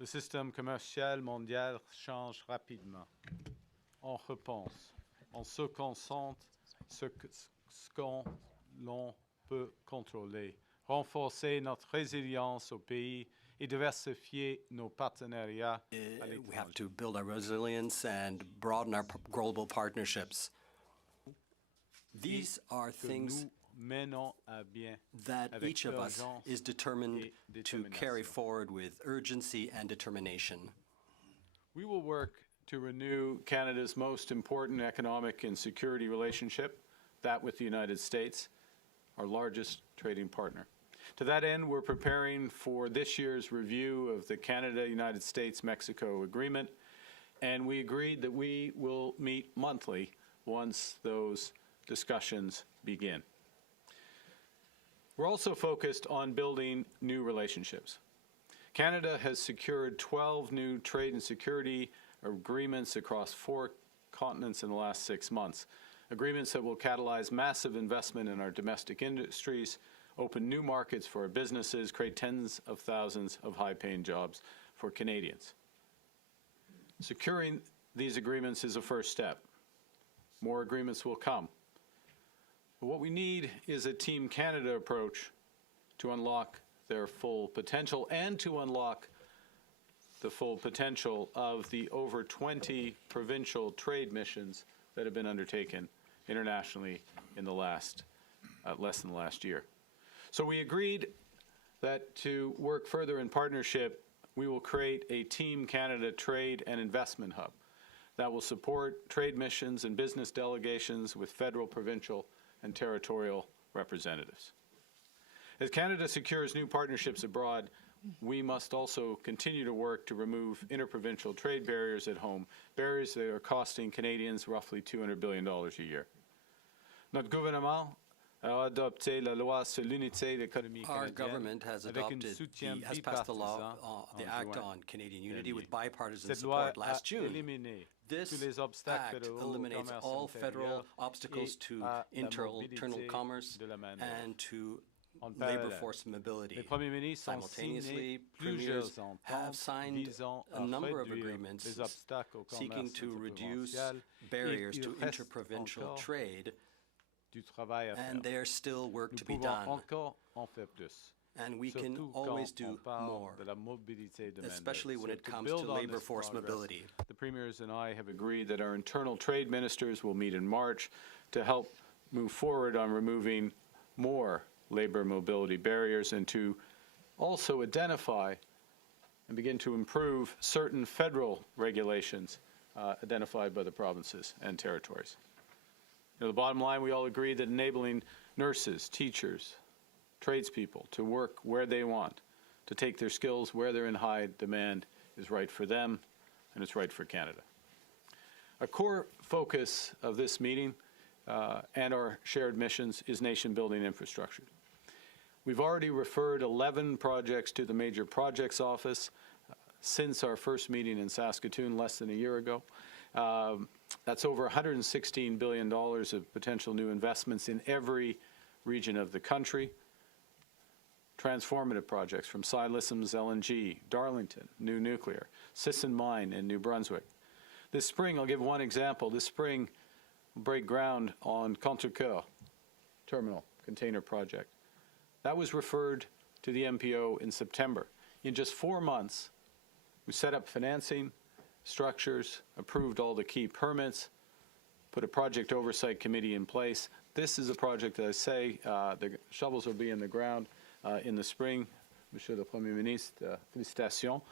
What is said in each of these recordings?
Le système commercial mondial change rapidement. On repense, on se concentre sur ce qu'on peut contrôler, renforcer notre résilience au pays et diversifier nos partenariats. We have to build our resilience and broaden our global partnerships. These are things that each of us is determined to carry forward with urgency and determination. We will work to renew Canada's most important economic and security relationship, that with the United States, our largest trading partner. To that end, we're preparing for this year's review of the Canada-United States-Mexico agreement, and we agreed that we will meet monthly once those discussions begin. We're also focused on building new relationships. Canada has secured 12 new trade and security agreements across 4 continents in the last 6 months, agreements that will catalyze massive investment in our domestic industries, open new markets for our businesses, create tens of thousands of high-paying jobs for Canadians. Securing these agreements is a first step. More agreements will come. But what we need is a Team Canada approach to unlock their full potential and to unlock the full potential of the over 20 provincial trade missions that have been undertaken internationally in the less than the last year. So we agreed that to work further in partnership, we will create a Team Canada Trade and Investment Hub that will support trade missions and business delegations with federal, provincial, and territorial representatives. As Canada secures new partnerships abroad, we must also continue to work to remove interprovincial trade barriers at home, barriers that are costing Canadians roughly $200 billion a year. Notre gouvernement a adopté la loi sur l'unité de l'économie canadienne. Our government has passed the law, the Act on Canadian Unity with bipartisan support last June. This act eliminates all federal obstacles to internal commerce and to labor force mobility. Simultaneously, premiers have signed a number of agreements seeking to reduce barriers to interprovincial trade, and there's still work to be done. And we can always do more, especially when it comes to labor force mobility. The premiers and I have agreed that our internal trade ministers will meet in March to help move forward on removing more labor mobility barriers and to also identify and begin to improve certain federal regulations identified by the provinces and territories. The bottom line, we all agree that enabling nurses, teachers, tradespeople to work where they want, to take their skills where they're in high demand is right for them and it's right for Canada. A core focus of this meeting and our shared missions is nation-building infrastructure. We've already referred 11 projects to the Major Projects Office since our first meeting in Saskatoon less than a year ago. That's over $116 billion of potential new investments in every region of the country. Transformative projects from Ksi Lisims LNG, Darlington, new nuclear, Sisson Mine in New Brunswick. This spring, I'll give one example. This spring, we'll break ground on Contrecoeur Terminal Container Project. That was referred to the MPO in September. In just 4 months, we set up financing, structures, approved all the key permits, put a project oversight committee in place. This is a project that I say the shovels will be in the ground in the spring. Monsieur le Premier Ministre, félicitations.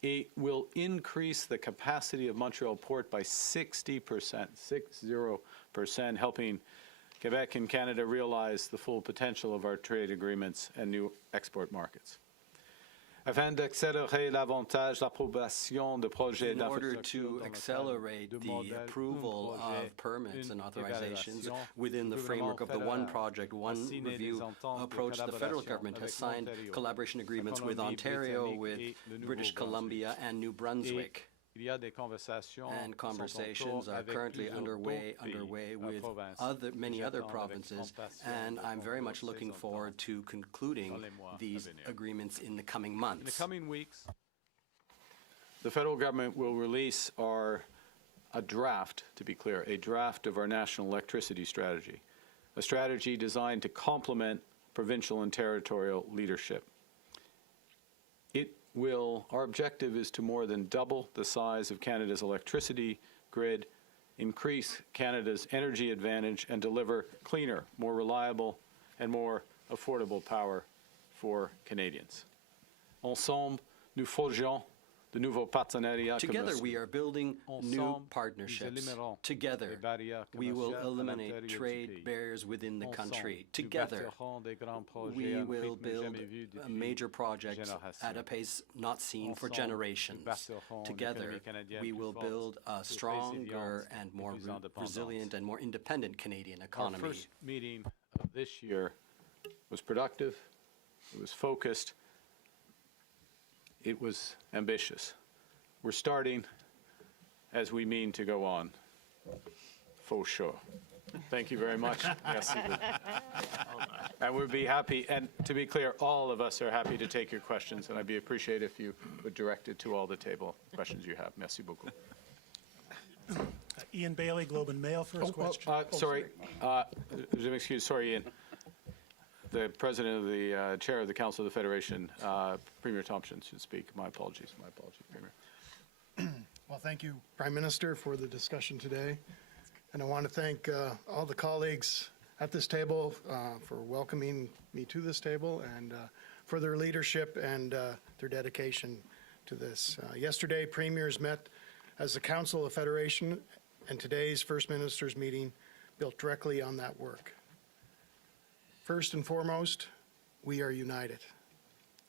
It will increase the capacity of Montreal Port by 60%, 60%, helping Quebec and Canada realize the full potential of our trade agreements and new export markets. Afin d'accélérer davantage l'approbation de projets in order to accelerate the approval of permits and authorizations within the framework of the One Project, One Review approach, the federal government has signed collaboration agreements with Ontario, with British Columbia, and New Brunswick. And conversations are currently underway with many other provinces, and I'm very much looking forward to concluding these agreements in the coming months. In the coming weeks, the federal government will release a draft, to be clear, a draft of our national electricity strategy, a strategy designed to complement provincial and territorial leadership. Our objective is to more than double the size of Canada's electricity grid, increase Canada's energy advantage, and deliver cleaner, more reliable, and more affordable power for Canadians. Ensemble, nous forgeons de nouveaux partenariats. Together we are building new partnerships. Together we will eliminate trade barriers within the country. Together we will build major projects at a pace not seen for generations. Together we will build a stronger and more resilient and more independent Canadian economy. Our first meeting of this year was productive, it was focused, it was ambitious. We're starting as we mean to go on, for sure. Thank you very much. Merci beaucoup. And we'd be happy, and to be clear, all of us are happy to take your questions, and I'd be appreciated if you would direct it to all the table questions you have. Merci beaucoup. Ian Bailey, Globe and Mail, first question. Sorry, excuse, sorry, Ian. The President of the Chair of the Council of the Federation, Premier Thompson, should speak. My apologies, Premier. Well, thank you, Prime Minister, for the discussion today. And I want to thank all the colleagues at this table for welcoming me to this table and for their leadership and their dedication to this. Yesterday, Premiers met as the Council of Federation, and today's First Minister's meeting built directly on that work. First and foremost, we are united.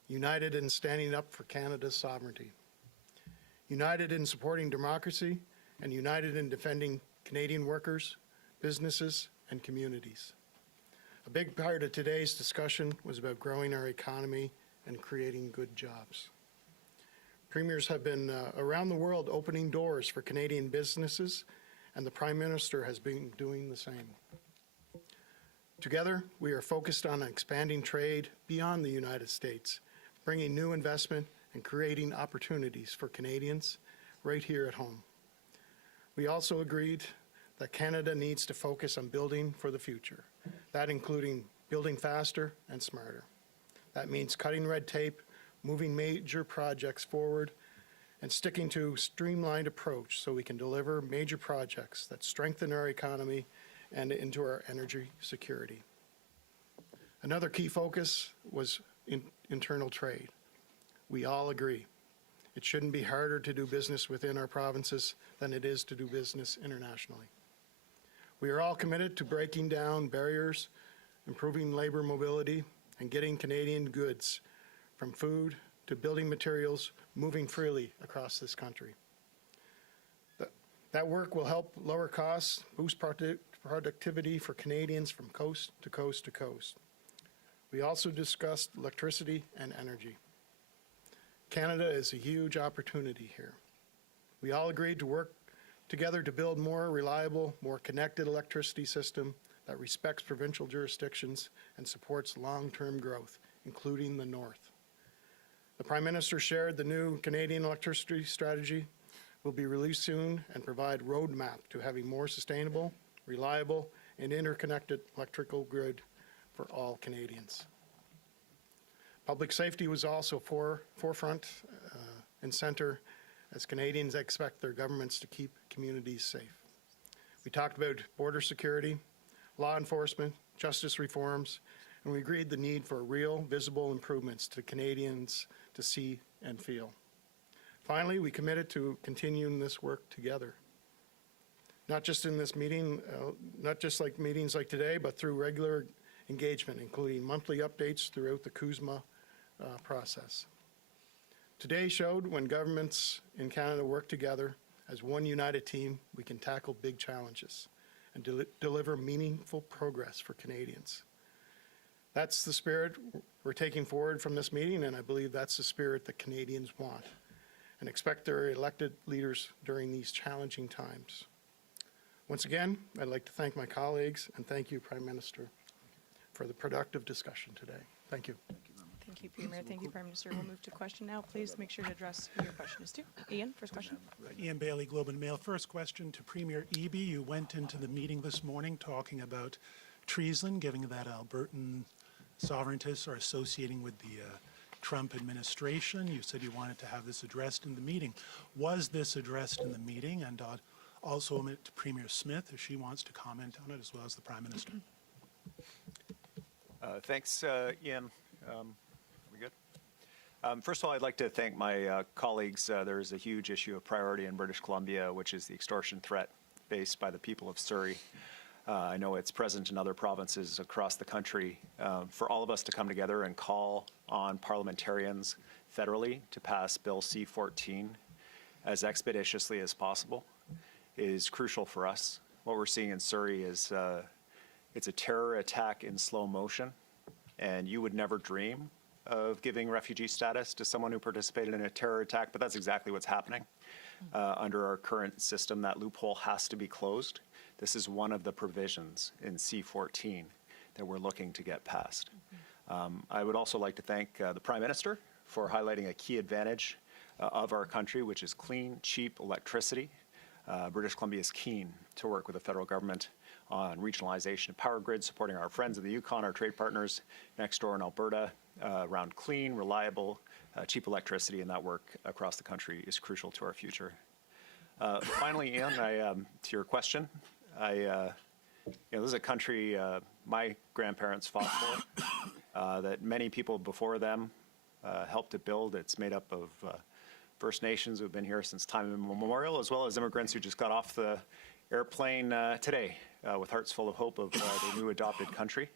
United in standing up for Canada's sovereignty. United in supporting democracy, and united in defending Canadian workers, businesses, and communities. A big part of today's discussion was about growing our economy and creating good jobs. Premiers have been around the world opening doors for Canadian businesses, and the Prime Minister has been doing the same. Together, we are focused on expanding trade beyond the United States, bringing new investment and creating opportunities for Canadians right here at home. We also agreed that Canada needs to focus on building for the future, that including building faster and smarter. That means cutting red tape, moving major projects forward, and sticking to a streamlined approach so we can deliver major projects that strengthen our economy and into our energy security. Another key focus was internal trade. We all agree it shouldn't be harder to do business within our provinces than it is to do business internationally. We are all committed to breaking down barriers, improving labor mobility, and getting Canadian goods from food to building materials moving freely across this country. That work will help lower costs, boost productivity for Canadians from coast to coast to coast. We also discussed electricity and energy. Canada is a huge opportunity here. We all agreed to work together to build more reliable, more connected electricity system that respects provincial jurisdictions and supports long-term growth, including the North. The Prime Minister shared the new Canadian electricity strategy will be released soon and provide roadmap to having more sustainable, reliable, and interconnected electrical grid for all Canadians. Public safety was also forefront and center as Canadians expect their governments to keep communities safe. We talked about border security, law enforcement, justice reforms, and we agreed the need for real, visible improvements to Canadians to see and feel. Finally, we committed to continuing this work together. Not just in this meeting, not just like meetings like today, but through regular engagement, including monthly updates throughout the CUSMA process. Today showed when governments in Canada work together as one united team, we can tackle big challenges and deliver meaningful progress for Canadians. That's the spirit we're taking forward from this meeting, and I believe that's the spirit that Canadians want and expect their elected leaders during these challenging times. Once again, I'd like to thank my colleagues and thank you, Prime Minister, for the productive discussion today. Thank you. Thank Thank you, Premier. Thank you, Prime Minister. We'll move to question now. Please make sure to address who your question is to. Ian, first question. Ian Bailey, Globe and Mail. First question to Premier Eby. You went into the meeting this morning talking about treason, given that Albertan sovereigntists are associating with the Trump administration. You said you wanted to have this addressed in the meeting. Was this addressed in the meeting? And also to Premier Smith, if she wants to comment on it, as well as the Prime Minister. Thanks, Ian. We good? First of all, I'd like to thank my colleagues. There is a huge issue of priority in British Columbia, which is the extortion threat faced by the people of Surrey. I know it's present in other provinces across the country. For all of us to come together and call on parliamentarians federally to pass Bill C-14 as expeditiously as possible is crucial for us. What we're seeing in Surrey is it's a terror attack in slow motion, and you would never dream of giving refugee status to someone who participated in a terror attack, but that's exactly what's happening. Under our current system, that loophole has to be closed. This is one of the provisions in C-14 that we're looking to get passed. I would also like to thank the Prime Minister for highlighting a key advantage of our country, which is clean, cheap electricity. British Columbia is keen to work with the federal government on regionalization of power grids, supporting our friends of the Yukon, our trade partners next door in Alberta, around clean, reliable, cheap electricity, and that work across the country is crucial to our future. Finally, Ian, to your question, this is a country my grandparents fought for, that many people before them helped to build. It's made up of First Nations who've been here since time immemorial, as well as immigrants who just got off the airplane today with hearts full of hope of their new adopted country.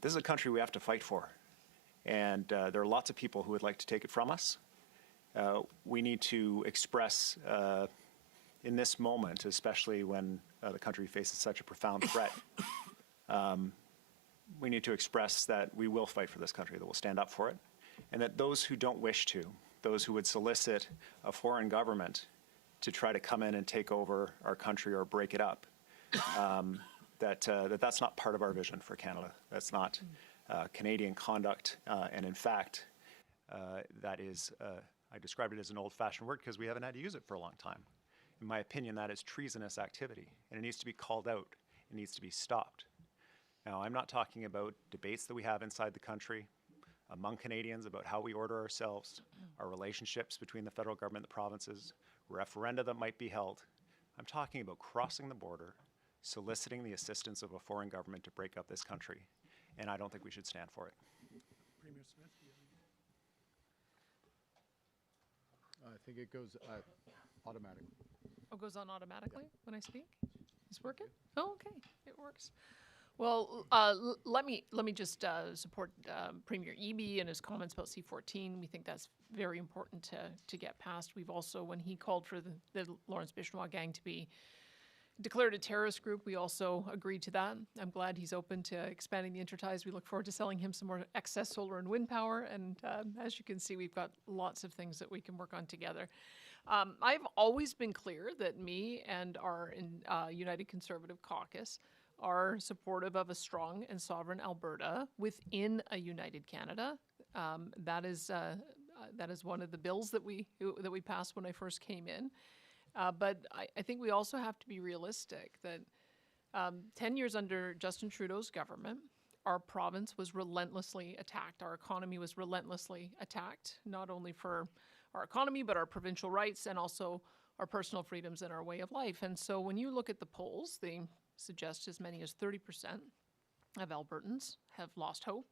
This is a country we have to fight for, and there are lots of people who would like to take it from us. We need to express in this moment, especially when the country faces such a profound threat, we need to express that we will fight for this country, that we'll stand up for it, and that those who don't wish to, those who would solicit a foreign government to try to come in and take over our country or break it up, that's not part of our vision for Canada. That's not Canadian conduct, and in fact, that is, I described it as an old-fashioned word because we haven't had to use it for a long time. In my opinion, that is treasonous activity, and it needs to be called out. It needs to be stopped. Now, I'm not talking about debates that we have inside the country among Canadians about how we order ourselves, our relationships between the federal government and the provinces, referenda that might be held. I'm talking about crossing the border, soliciting the assistance of a foreign government to break up this country, and I don't think we should stand for it. Premier Smith, do you have I think it goes automatically. Oh, goes on automatically when I speak? It's working? Oh, okay. It works. Well, let me just support Premier Eby and his comments about C-14. We think that's very important to get passed. We've also, when he called for the Lawrence Bishnois gang to be declared a terrorist group, we also agreed to that. I'm glad he's open to expanding the interties. We look forward to selling him some more excess solar and wind power. And as you can see, we've got lots of things that we can work on together. I've always been clear that me and our United Conservative Caucus are supportive of a strong and sovereign Alberta within a united Canada. That is one of the bills that we passed when I first came in. But I think we also have to be realistic that 10 years under Justin Trudeau's government, our province was relentlessly attacked. Our economy was relentlessly attacked, not only for our economy, but our provincial rights and also our personal freedoms and our way of life. And so when you look at the polls, they suggest as many as 30% of Albertans have lost hope.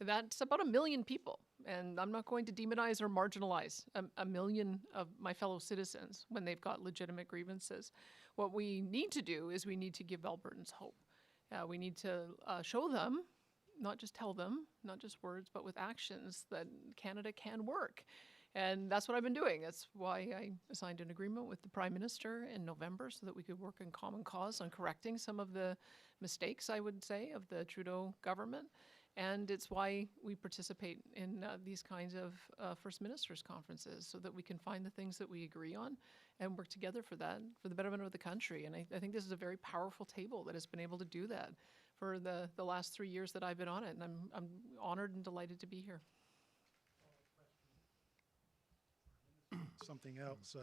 That's about 1 million people. And I'm not going to demonize or marginalize a million of my fellow citizens when they've got legitimate grievances. What we need to do is we need to give Albertans hope. We need to show them, not just tell them, not just words, but with actions that Canada can work. And that's what I've been doing. That's why I signed an agreement with the Prime Minister in November so that we could work in common cause on correcting some of the mistakes, I would say, of the Trudeau government. And it's why we participate in these kinds of First Ministers' conferences so that we can find the things that we agree on and work together for that, for the betterment of the country. And I think this is a very powerful table that has been able to do that. for the last 3 years that I've been on it, and I'm honored and delighted to be here. Something else.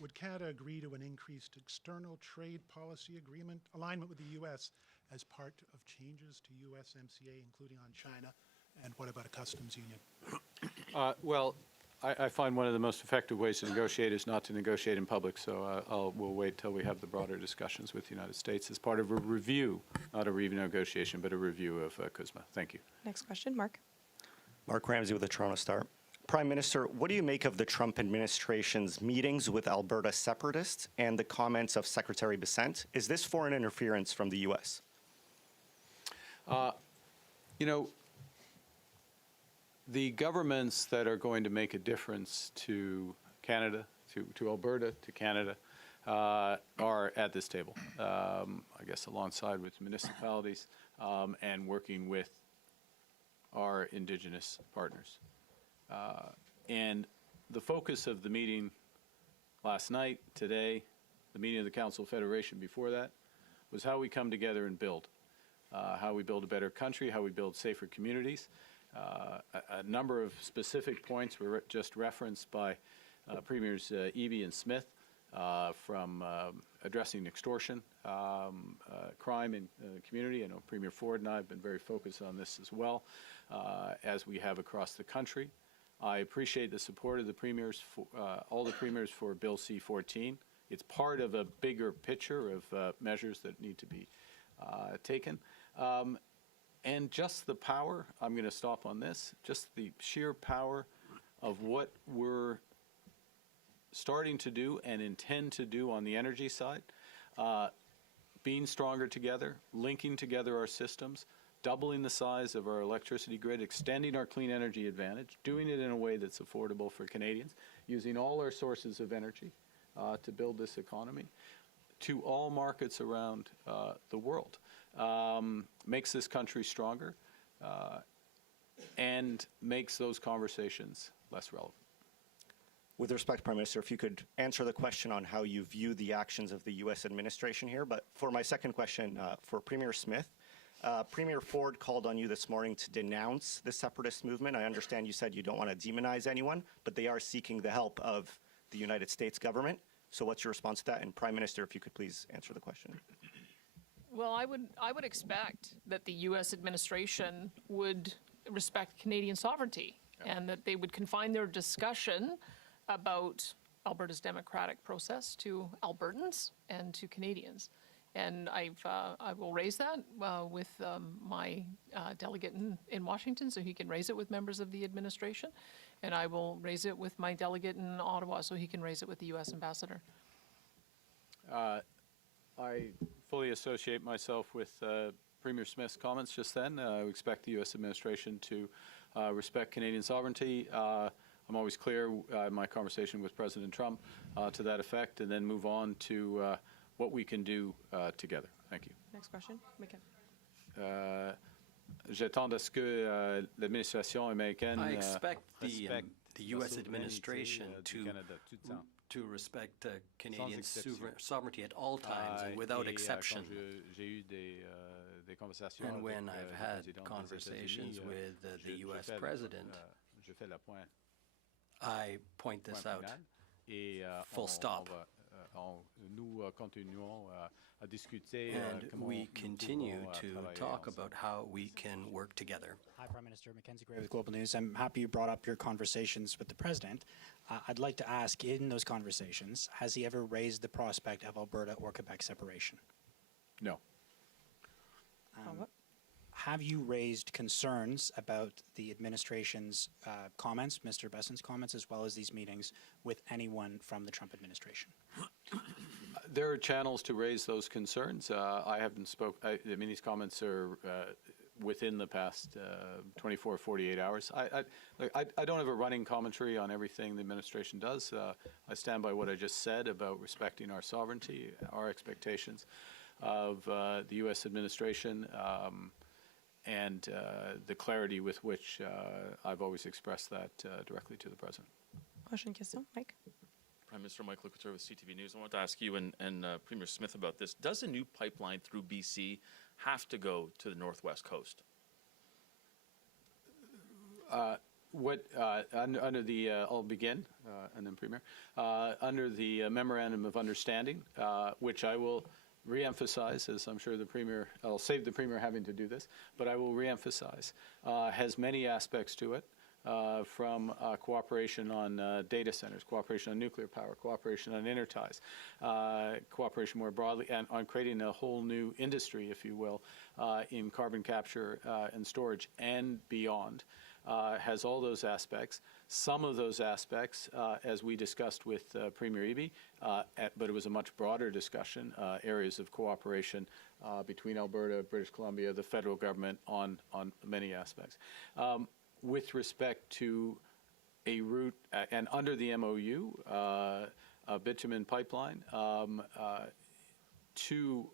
Would Canada agree to an increased external trade policy agreement alignment with the U.S. as part of changes to USMCA, including on China? And what about a customs union? Well, I find one of the most effective ways to negotiate is not to negotiate in public, so we'll wait till we have the broader discussions with the United States as part of a review, not a renegotiation, but a review of CUSMA. Thank you. Next question, Mark. Mark Ramsey with the Toronto Star. Prime Minister, what do you make of the Trump administration's meetings with Alberta separatists and the comments of Secretary Bessent? Is this foreign interference from the U.S.? You know, the governments that are going to make a difference to Canada, to Alberta, to Canada, are at this table, I guess alongside with municipalities and working with our Indigenous partners. And the focus of the meeting last night, today, the meeting of the Council of Federation before that, was how we come together and build. How we build a better country, how we build safer communities. A number of specific points were just referenced by Premiers Eby and Smith from addressing extortion, crime in the community. I know Premier Ford and I have been very focused on this as well, as we have across the country. I appreciate the support of the premiers, all the premiers for Bill C-14. It's part of a bigger picture of measures that need to be taken. And just the power, I'm going to stop on this, just the sheer power of what we're starting to do and intend to do on the energy side, being stronger together, linking together our systems, doubling the size of our electricity grid, extending our clean energy advantage, doing it in a way that's affordable for Canadians, using all our sources of energy to build this economy to all markets around the world. Makes this country stronger and makes those conversations less relevant. With respect, Prime Minister, if you could answer the question on how you view the actions of the U.S. administration here. But for my second question, for Premier Smith, Premier Ford called on you this morning to denounce the separatist movement. I understand you said you don't want to demonize anyone, but they are seeking the help of the United States government. So what's your response to that? And Prime Minister, if you could please answer the question. Well, I would expect that the U.S. administration would respect Canadian sovereignty and that they would confine their discussion about Alberta's democratic process to Albertans and to Canadians. And I will raise that with my delegate in Washington so he can raise it with members of the administration. And I will raise it with my delegate in Ottawa so he can raise it with the U.S. ambassador. I fully associate myself with Premier Smith's comments just then. I expect the U.S. administration to respect Canadian sovereignty. I'm always clear in my conversation with President Trump to that effect, and then move on to what we can do together. Thank you. Next question, McKen. J'attends à ce que l'administration américaine I expect the U.S. administration to respect Canadian sovereignty at all times and without exception. And when I've had conversations with the U.S. President, I point this out. Full stop. And we continue to talk about how we can work together. Hi, Prime Minister. Mackenzie Gray with Global News. I'm happy you brought up your conversations with the President. I'd like to ask, in those conversations, has he ever raised the prospect of Alberta or Quebec separation? No. Have you raised concerns about the administration's comments, Mr. Bessent's comments, as well as these meetings, with anyone from the Trump administration? There are channels to raise those concerns. I haven't I mean, these comments are within the past 24, 48 hours. I don't have a running commentary on everything the administration does. I stand by what I just said about respecting our sovereignty, our expectations of the U.S. administration, and the clarity with which I've always expressed that directly to the President. Prochaine question, Mike. Prime Minister Michael Couture with CTV News. I want to ask you and Premier Smith about this. Does a new pipeline through BC have to go to the northwest coast? Under the, I'll begin, and then Premier. Under the Memorandum of Understanding, which I will re-emphasize, as I'm sure the Premier, I'll save the Premier having to do this, but I will re-emphasize, has many aspects to it. From cooperation on data centers, cooperation on nuclear power, cooperation on interties, cooperation more broadly, and on creating a whole new industry, if you will, in carbon capture and storage and beyond. Has all those aspects. Some of those aspects, as we discussed with Premier Eby, but it was a much broader discussion, areas of cooperation between Alberta, British Columbia, the federal government on many aspects. With respect to a route, and under the MOU, a bitumen pipeline to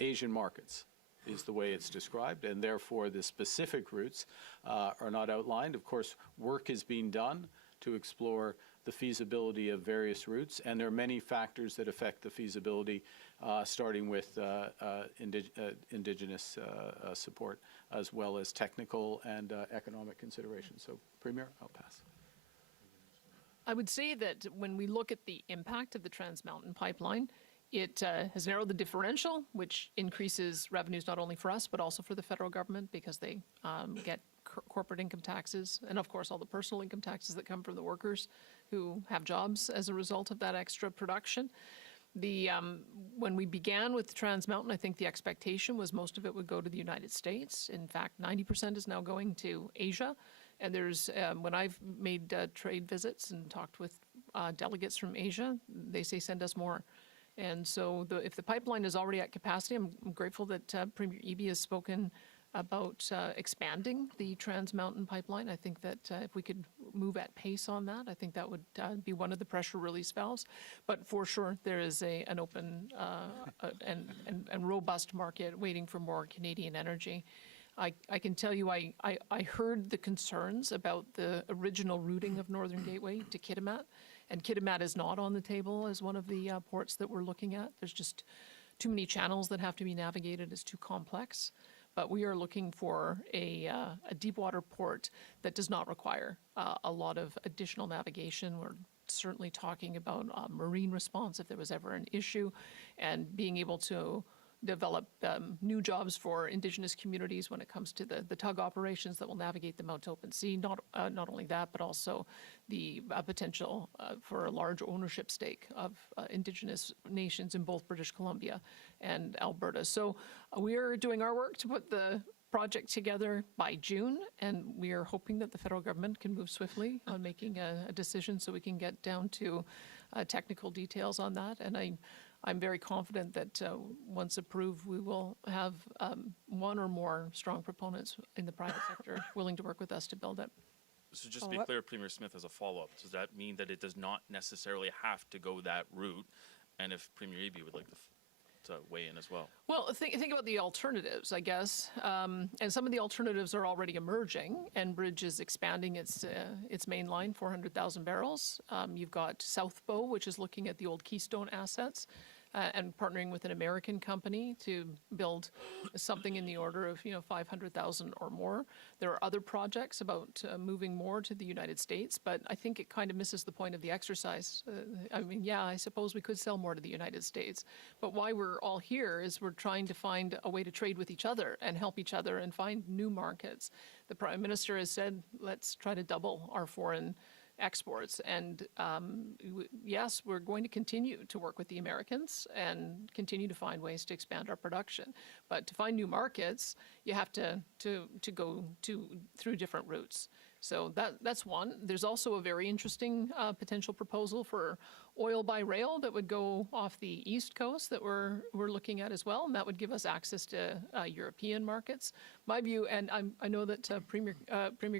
Asian markets is the way it's described, and therefore the specific routes are not outlined. Of course, work is being done to explore the feasibility of various routes, and there are many factors that affect the feasibility, starting with Indigenous support, as well as technical and economic considerations. So, Premier, I'll pass. I would say that when we look at the impact of the Trans Mountain Pipeline, it has narrowed the differential, which increases revenues not only for us, but also for the federal government, because they get corporate income taxes, and of course all the personal income taxes that come from the workers who have jobs as a result of that extra production. When we began with Trans Mountain, I think the expectation was most of it would go to the United States. In fact, 90% is now going to Asia. And there's, when I've made trade visits and talked with delegates from Asia, they say send us more. And so if the pipeline is already at capacity, I'm grateful that Premier Eby has spoken about expanding the Trans Mountain Pipeline. I think that if we could move at pace on that, I think that would be one of the pressure release valves. But for sure, there is an open and robust market waiting for more Canadian energy. I can tell you, I heard the concerns about the original routing of Northern Gateway to Kitimat, and Kitimat is not on the table as one of the ports that we're looking at. There's just too many channels that have to be navigated. It's too complex. But we are looking for a deep water port that does not require a lot of additional navigation. We're certainly talking about marine response if there was ever an issue, and being able to develop new jobs for Indigenous communities when it comes to the tug operations that will navigate them out to open sea. Not only that, but also the potential for a large ownership stake of Indigenous nations in both British Columbia and Alberta. So we are doing our work to put the project together by June, and we are hoping that the federal government can move swiftly on making a decision so we can get down to technical details on that. And I'm very confident that once approved, we will have one or more strong proponents in the private sector willing to work with us to build it. So just to be clear, Premier Smith, as a follow-up, does that mean that it does not necessarily have to go that route? And if Premier Eby would like to weigh in as well. Well, think about the alternatives, I guess. And some of the alternatives are already emerging. Enbridge is expanding its main line, 400,000 barrels. You've got South Bow, which is looking at the old Keystone assets, and partnering with an American company to build something in the order of 500,000 or more. There are other projects about moving more to the United States, but I think it kind of misses the point of the exercise. I mean, yeah, I suppose we could sell more to the United States, but why we're all here is we're trying to find a way to trade with each other and help each other and find new markets. The Prime Minister has said, let's try to double our foreign exports. And yes, we're going to continue to work with the Americans and continue to find ways to expand our production. But to find new markets, you have to go through different routes. So that's one. There's also a very interesting potential proposal for oil by rail that would go off the East Coast that we're looking at as well, and that would give us access to European markets. my view, and I know that Premier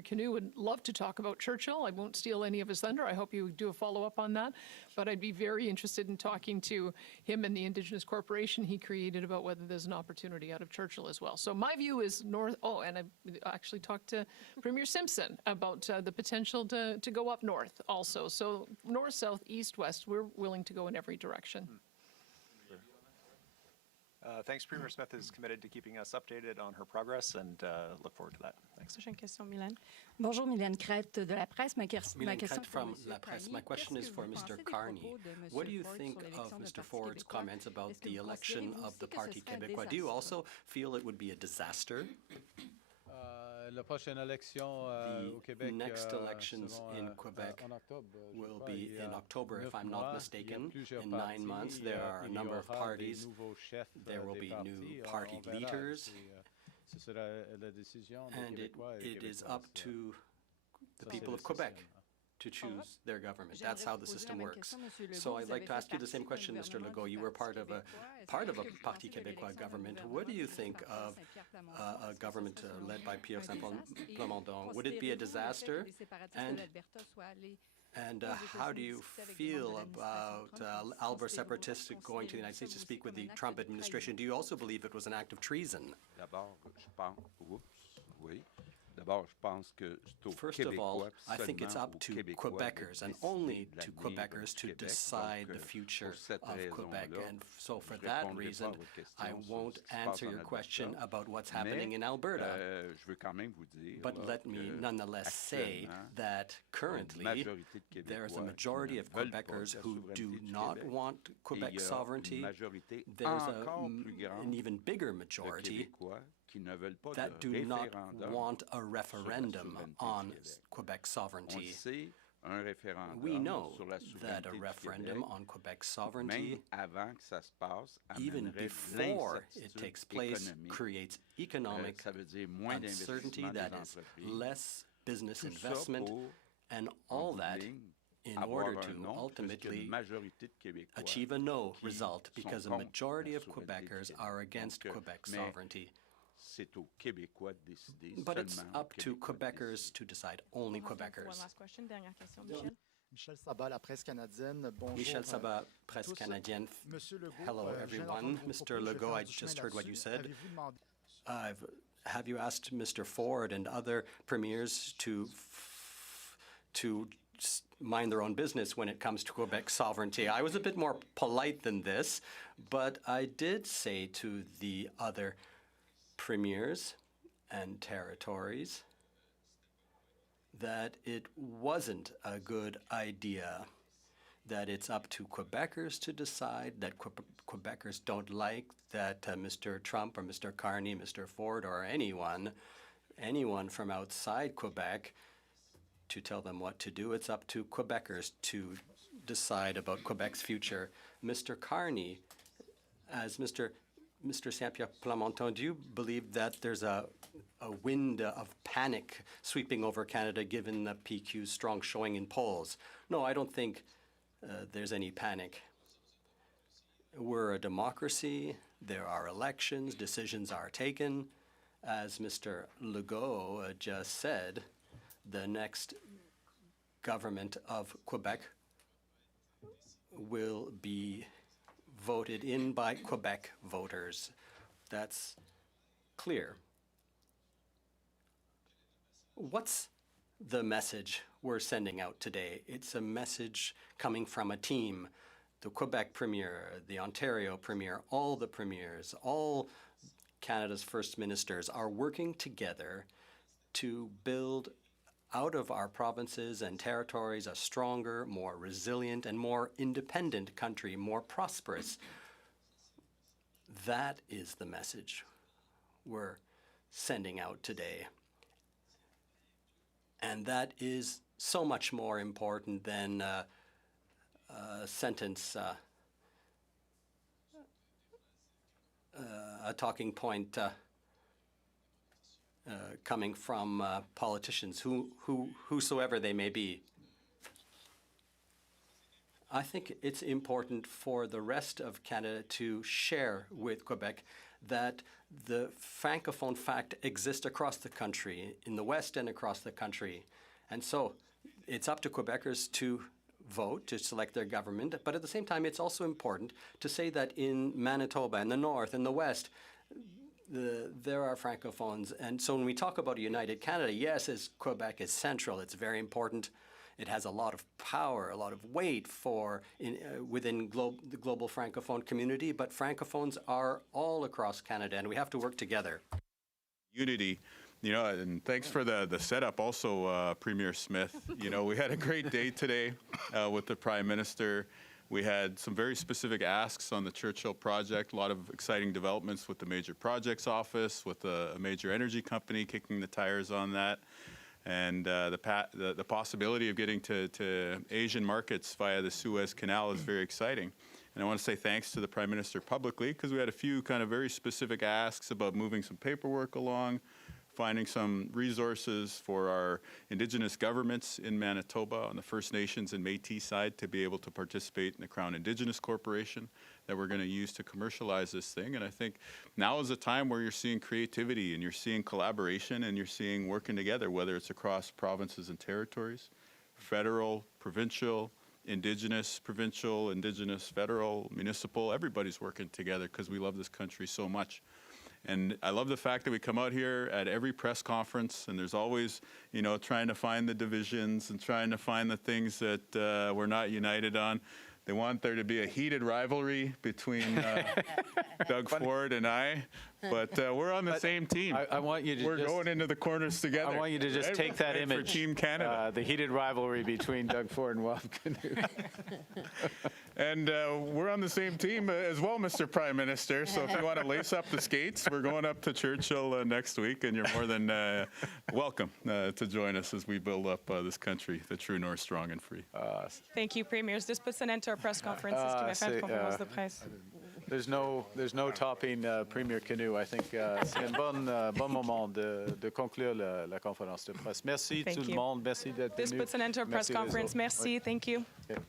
Canoe would love to talk about Churchill. I won't steal any of his thunder. I hope you do a follow-up on that. But I'd be very interested in talking to him and the Indigenous corporation he created about whether there's an opportunity out of Churchill as well. So my view is north. Oh, and I actually talked to Premier Simpson about the potential to go up north also. So north, south, east, west, we're willing to go in every direction. Thanks. Premier Smith is committed to keeping us updated on her progress, and look forward to that. Thanks. Prochaine question, Mylène. Bonjour, Mylène Crête de la Presse. Ma question from La Presse. My question is for Mr. Carney. What do you think of Mr. Ford's comments about the election of the Parti Québécois? Do you also feel it would be a disaster? La prochaine élection au Québec, the next elections in Quebec will be in October, if I'm not mistaken. In 9 months, there are a number of parties. There will be new party leaders. And it is up to the people of Quebec to choose their government. That's how the system works. So I'd like to ask you the same question, Mr. Legault. You were part of a Parti Québécois government. What do you think of a government led by Pierre Plamondon? Would it be a disaster? And how do you feel about Alberta separatists going to the United States to speak with the Trump administration? Do you also believe it was an act of treason? First of all, I think it's up to Quebecers and only to Quebecers to decide the future of Quebec. And so for that reason, I won't answer your question about what's happening in Alberta. But let me nonetheless say that currently there's a majority of Quebecers who do not want Quebec sovereignty. There's an even bigger majority that do not want a referendum on Quebec sovereignty. We know that a referendum on Quebec sovereignty, even before it takes place, creates economic uncertainty, that is, less business investment, and all that in order to ultimately achieve a no result, because a majority of Quebecers are against Quebec sovereignty. But it's up to Quebecers to decide, only Quebecers. One last question, dernière question, Michel. Michel Sabat, La Presse canadienne. Bonjour. Michel Sabat, Presse canadienne. Hello, everyone. Mr. Legault, I just heard what you said. Have you asked Mr. Ford and other premiers to mind their own business when it comes to Quebec sovereignty? I was a bit more polite than this, but I did say to the other premiers and territories that it wasn't a good idea, that it's up to Quebecers to decide, that Quebecers don't like that Mr. Trump or Mr. Carney, Mr. Ford, or anyone from outside Quebec to tell them what to do. It's up to Quebecers to decide about Quebec's future. Mr. Carney, as Mr. Saint-Pierre Plamondon, do you believe that there's a wind of panic sweeping over Canada given the PQ's strong showing in polls? No, I don't think there's any panic. We're a democracy. There are elections. Decisions are taken. As Mr. Legault just said, the next government of Quebec will be voted in by Quebec voters. That's clear. What's the message we're sending out today? It's a message coming from a team. The Quebec Premier, the Ontario Premier, all the premiers, all Canada's First Ministers are working together to build out of our provinces and territories a stronger, more resilient, and more independent country, more prosperous. That is the message we're sending out today. And that is so much more important than a sentence, a talking point coming from whosoever they may be. I think it's important for the rest of Canada to share with Quebec that the Francophone fact exists across the country, in the West and across the country. And so it's up to Quebecers to vote, to select their government. But at the same time, it's also important to say that in Manitoba, in the North, in the West, there are Francophones. And so when we talk about a united Canada, yes, Quebec is central. It's very important. It has a lot of power, a lot of weight within the global Francophone community, but Francophones are all across Canada, and we have to work together. Unity, and thanks for the setup also, Premier Smith. We had a great day today with the Prime Minister. We had some very specific asks on the Churchill project, a lot of exciting developments with the Major Projects Office, with a major energy company kicking the tires on that. And the possibility of getting to Asian markets via the Suez Canal is very exciting. And I want to say thanks to the Prime Minister publicly, because we had a few kind of very specific asks about moving some paperwork along, finding some resources for our Indigenous governments in Manitoba on the First Nations and Métis side to be able to participate in the Crown Indigenous Corporation that we're going to use to commercialize this thing. And I think now is a time where you're seeing creativity and you're seeing collaboration and you're seeing working together, whether it's across provinces and territories, federal, provincial, Indigenous, provincial, Indigenous, federal, municipal. Everybody's working together because we love this country so much. And I love the fact that we come out here at every press conference and there's always, trying to find the divisions and trying to find the things that we're not united on. They want there to be a heated rivalry between Doug Ford and I, but we're on the same team. I want you to We're going into the corners together. I want you to just take that image. For Team Canada. The heated rivalry between Doug Ford and Wild Canoe. And we're on the same team as well, Mr. Prime Minister. So if you want to lace up the skates, we're going up to Churchill next week, and you're more than welcome to join us as we build up this country, the true North, strong and free. Thank you, Premiers. This puts an end to our press conference. C'est ce qui va faire conférence de presse. There's no topping Premier Canoe. I think c'est un bon moment de conclure la conférence de presse. Merci tout le monde. Merci d'être venu. This puts an end to our press conference. Merci. Thank you. Okay.